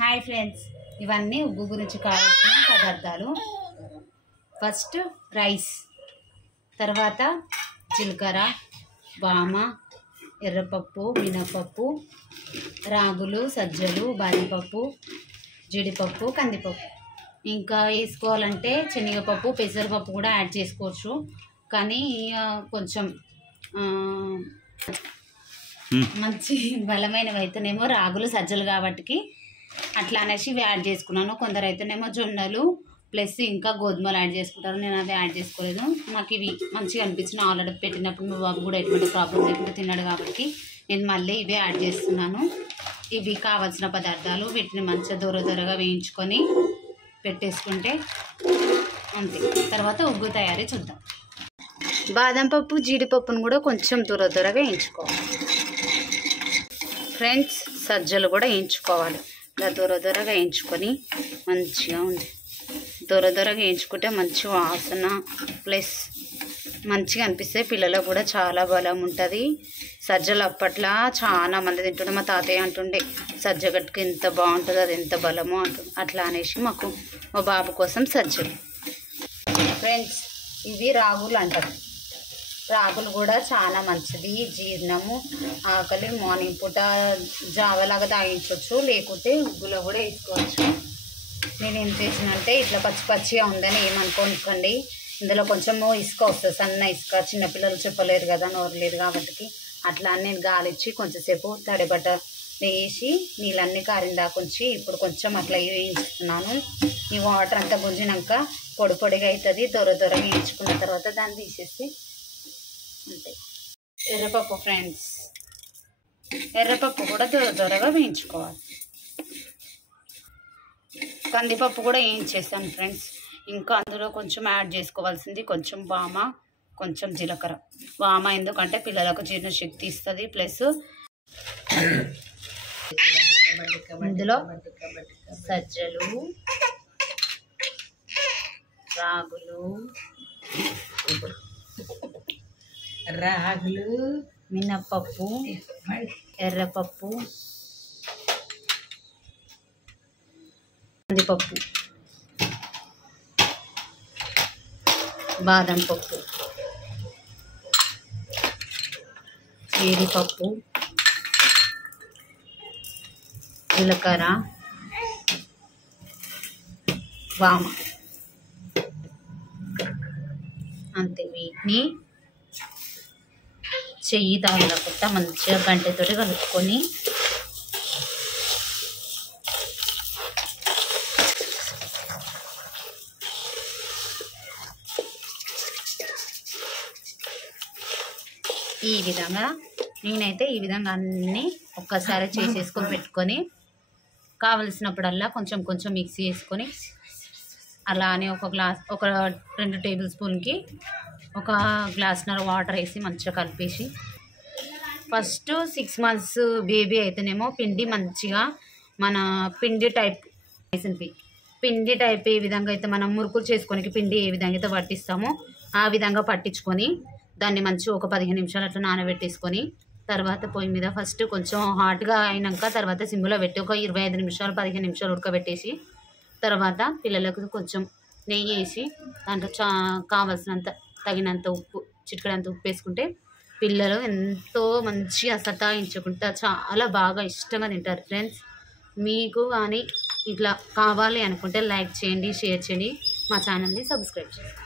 Hi friends, ఇవన్నీ ఉగ్గు గురించి కావాల్సిన పదార్థాలు. ఫస్ట్ రైస్, తర్వాత జీలకర్ర, వామ, ఎర్రపప్పు, మినపప్పు, రాగులు, సజ్జలు, బాదంపప్పు, జీడిపప్పు, కందిపప్పు. ఇంకా వేసుకోవాలంటే శనగపప్పు, పెసరపప్పు కూడా యాడ్ చేసుకోవచ్చు. కానీ కొంచెం మంచి బలమైనవి అయితేనేమో రాగులు, సజ్జలు కాబట్టి అట్లా అనేసి ఇవి యాడ్ చేసుకున్నాను. కొందరు అయితేనేమో జొన్నలు ప్లస్ ఇంకా గోధుమలు యాడ్ చేసుకుంటారు. నేను అవి యాడ్ చేసుకోలేదు. నాకు ఇవి మంచిగా అనిపించిన ఆల్రెడీ పెట్టినప్పుడు మా బాబు కూడా ఎటువంటి ప్రాబ్లం లేకుండా తిన్నాడు కాబట్టి నేను మళ్ళీ ఇవే యాడ్ చేస్తున్నాను. ఇవి కావాల్సిన పదార్థాలు. వీటిని మంచిగా దూరగా వేయించుకొని పెట్టేసుకుంటే అంతే. తర్వాత ఉగ్గు తయారీ చూద్దాం. బాదం పప్పు, జీడిపప్పును కూడా కొంచెం దూరగా వేయించుకోవాలి ఫ్రెండ్స్. సజ్జలు కూడా వేయించుకోవాలి. ఇలా దూరగా వేయించుకొని మంచిగా ఉంది. దూరగా వేయించుకుంటే మంచి వాసన ప్లస్ మంచిగా అనిపిస్తే పిల్లలకు కూడా చాలా బలం ఉంటుంది. సజ్జలు అప్పట్లో చాలా మంది తింటుండే. మా తాతయ్య అంటుండే సజ్జగట్టుకు ఎంత బాగుంటుందో, అది ఎంత బలమో అంటుంది. అట్లా అనేసి మాకు మా బాబు కోసం సజ్జలు. ఫ్రెండ్స్, ఇవి రాగులు అంటారు. రాగులు కూడా చాలా మంచిది. జీర్ణము, ఆకలి, మార్నింగ్ పూట జావలాగా తాగించవచ్చు, లేకుంటే ఉగ్గులో కూడా వేసుకోవచ్చు. నేను ఏం చేసినంటే ఇట్లా పచ్చిగా ఉందని ఏమనుకోకండి. ఇందులో కొంచెము ఇసుక వస్తుంది, సన్న ఇసుక. చిన్నపిల్లలు చెప్పలేరు కదా, నోరు లేదు కాబట్టి అట్లా నేను గాలిచ్చి కొంచెంసేపు తడిబట్ట వేసి నీళ్ళన్నీ కారిందాకుంచి ఇప్పుడు కొంచెం అట్లా వేయించుకున్నాను. ఈ వాటర్ అంతా గుంజినాక పొడిగా అవుతుంది. దొరగా వేయించుకున్న తర్వాత దాన్ని తీసేసి అంతే. ఎర్రపప్పు ఫ్రెండ్స్, ఎర్రపప్పు కూడా దొరగా వేయించుకోవాలి. కందిపప్పు కూడా వేయించేసాను ఫ్రెండ్స్. ఇంకా అందులో కొంచెం యాడ్ చేసుకోవాల్సింది కొంచెం వామ, కొంచెం జీలకర్ర. వామ ఎందుకంటే పిల్లలకు జీర్ణశక్తి ఇస్తుంది. ప్లస్ ఇందులో సజ్జలు, రాగులు, మినపప్పు, ఎర్రపప్పు, కందిపప్పు, బాదం పప్పు, జీడిపప్పు, జీలకర్ర, వామ అంతే. వీటిని చెయ్యి తాగకుండా మంచిగా గంటెతోటి కలుపుకొని ఈ విధంగా నేనైతే ఈ విధంగా అన్నీ ఒక్కసారి చేసేసుకొని పెట్టుకొని కావలసినప్పుడల్లా కొంచెం మిక్సీ చేసుకొని అలానే ఒక 2 టేబుల్ స్పూన్కి 1 గ్లాసున్నర వాటర్ వేసి మంచిగా కలిపేసి ఫస్ట్ 6 months బేబీ అయితేనేమో పిండి మంచిగా మన పిండి టైప్ ఏ విధంగా అయితే మనం మురుకులు చేసుకోనికి పిండి ఏ విధంగా అయితే పట్టిస్తామో ఆ విధంగా పట్టించుకొని దాన్ని మంచిగా ఒక 15 నిమిషాలు అట్లా నానబెట్టేసుకొని తర్వాత పొయ్యి మీద ఫస్ట్ కొంచెం హాట్గా అయినాక తర్వాత సిమ్లో పెట్టి ఒక 25 నిమిషాలు 15 నిమిషాలు ఉడకబెట్టేసి తర్వాత పిల్లలకు కొంచెం నెయ్యి వేసి దాంట్లో కావాల్సినంత తగినంత ఉప్పు, చిటికెడంత ఉప్పు వేసుకుంటే పిల్లలు ఎంతో మంచిగా సతాయించుకుంటా చాలా బాగా ఇష్టంగా తింటారు ఫ్రెండ్స్. మీకు కానీ ఇట్లా కావాలి అనుకుంటే లైక్ చేయండి, షేర్ చేయండి, మా ఛానల్ని సబ్స్క్రైబ్ చేయండి.